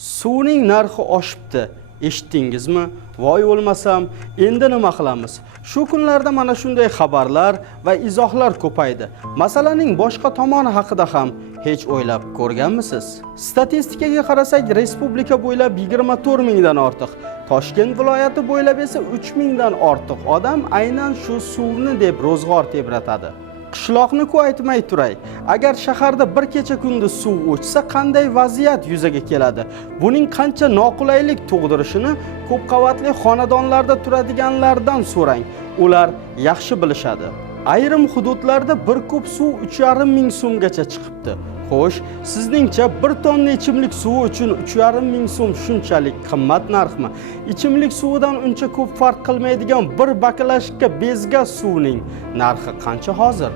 Suvning narxi oshibdi. Eshitdingizmi? Voy o'lmasam, endi nima qilamiz? Shu kunlarda mana shunday xabarlar va izohlar ko'paydi. Masalaning boshqa tomoni haqida ham hech o'ylab ko'rganmisiz? Statistikaga qarasak, respublika bo'ylab 24 mingdan ortiq, Toshkent viloyati bo'ylab esa 3 mingdan ortiq odam aynan shu suvni deb ro'zg'or tebratadi. Qishloqni-ku aytmay turay. Agar shaharda bir kecha kunduz suv o'chsa, qanday vaziyat yuzaga keladi? Buning qancha noqulaylik tug'dirishini ko'p qavatli xonadonlarda turadiganlardan so'rang. Ular yaxshi bilishadi. Ayrim hududlarda bir kub suv 3,5 ming so'mgacha chiqibdi. Xo'sh, sizningcha bir tonna ichimlik suvi uchun 3,5 ming so'm shunchalik qimmat narxmi? Ichimlik suvidan uncha ko'p farq qilmaydigan bir baklashka bezgaz suvning narxi qancha hozir?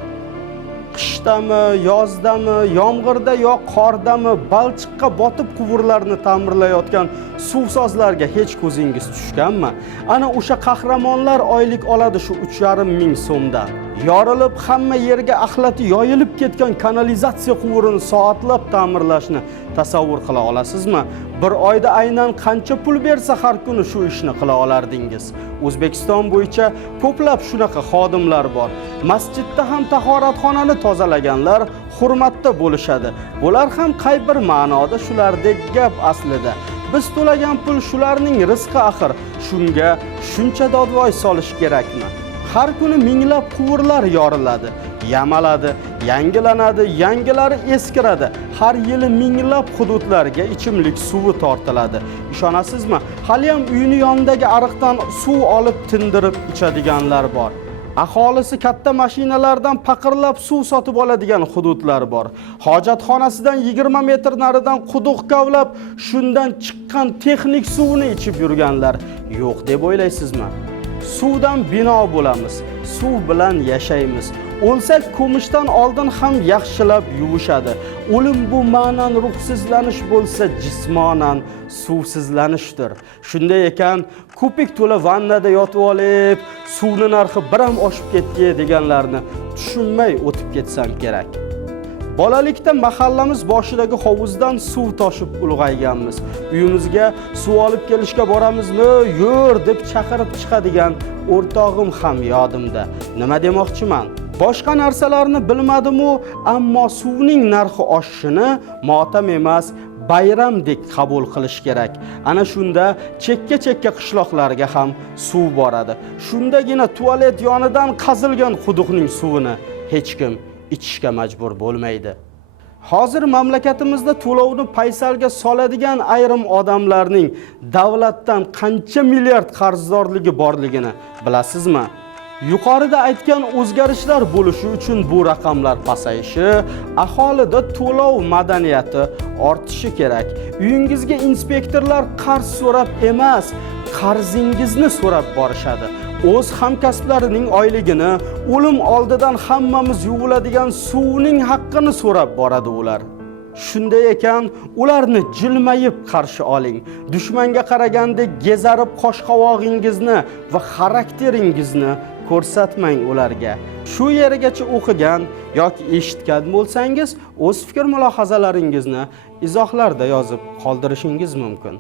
Qishdami, yozdami, yomg'irda yo qordami balchiqqa botib quvurlarni ta'mirlayotgan suvsozlarga hech ko'zingiz tushganmi? Ana o'sha qahramonlar oylik oladi shu 3,5 ming so'mdan. Yorilib hamma yerga axlati yoyilib ketgan kanalizatsiya quvurini soatlab ta'mirlashni tasavvur qila olasizmi? Bir oyda aynan qancha pul bersa har kuni shu ishni qila olardingiz? O'zbekiston bo'yicha ko'plab shunaqa xodimlar bor. Masjidda ham tahoratxonani tozalaganlar hurmatda bo'lishadi. Bular ham qay bir ma'noda shulardek gap aslida. Biz to'lagan pul shularning rizqi axir. Shunga shuncha dodvoy solish kerakmi? Har kuni minglab quvurlar yoriladi, yamaladi, yangilanadi, yangilari eskiradi. Har yili minglab hududlarga ichimlik suvi tortiladi. Ishonasizmi? Hali ham uyini yonidagi ariqdan suv olib tindirib ichadiganlar bor. Aholisi katta mashinalardan paqirlab suv sotib oladigan hududlar bor. Hojatxonasidan 20 metr naridan quduq kavlab, shundan chiqqan texnik suvni ichib yurganlar yo'q deb o'ylaysizmi? Suvdan bino bo'lamiz, suv bilan yashaymiz. O'lsak ko'mishdan oldin ham yaxshilab yuvishadi. O'lim bu ma'nan ruhsizlanish bo'lsa, jismonan suvsizlanishdir. Shunday ekan, ko'pik to'la vannada yotib olib, suvning narxi biram oshib ketdi deganlarni tushunmay o'tib ketsam kerak. Bolalikda mahallamiz boshidagi hovuzdan suv toshib ulg'ayganmiz. Uyimizga suv olib kelishga boramizmi? Yur deb chaqirib chiqadigan o'rtog'im ham yodimda. Nima demoqchiman? Boshqa narsalarni bilmadim-u, ammo suvning narxi oshishini motam emas, bayramdek qabul qilish kerak. Ana shunda chekka-chekka qishloqlarga ham suv boradi. Shundagina tualet yonidan qazilgan quduqning suvini hech kim ichishga majbur bo'lmaydi. Hozir mamlakatimizda to'lovni paysalga soladigan ayrim odamlarning davlatdan qancha milliard qarzdorligi borligini bilasizmi? Yuqorida aytgan o'zgarishlar bo'lishi uchun bu raqamlar pasayishi, aholida to'lov madaniyati ortishi kerak. Uyingizga inspektorlar qarz so'rab emas, qarzingizni so'rab borishadi. O'z hamkasblarining oyligini, o'lim oldidan hammamiz yuviladigan suvning haqqini so'rab boradi ular. Shunday ekan, ularni jilmayib qarshi oling. Dushmanga qaraganda gezarib qosh-qovog'ingizni va xarakteringizni ko'rsatmang ularga. Shu yerigacha o'qigan yoki eshitgan bo'lsangiz, o'z fikr mulohazalaringizni izohlarda yozib qoldirishingiz mumkin.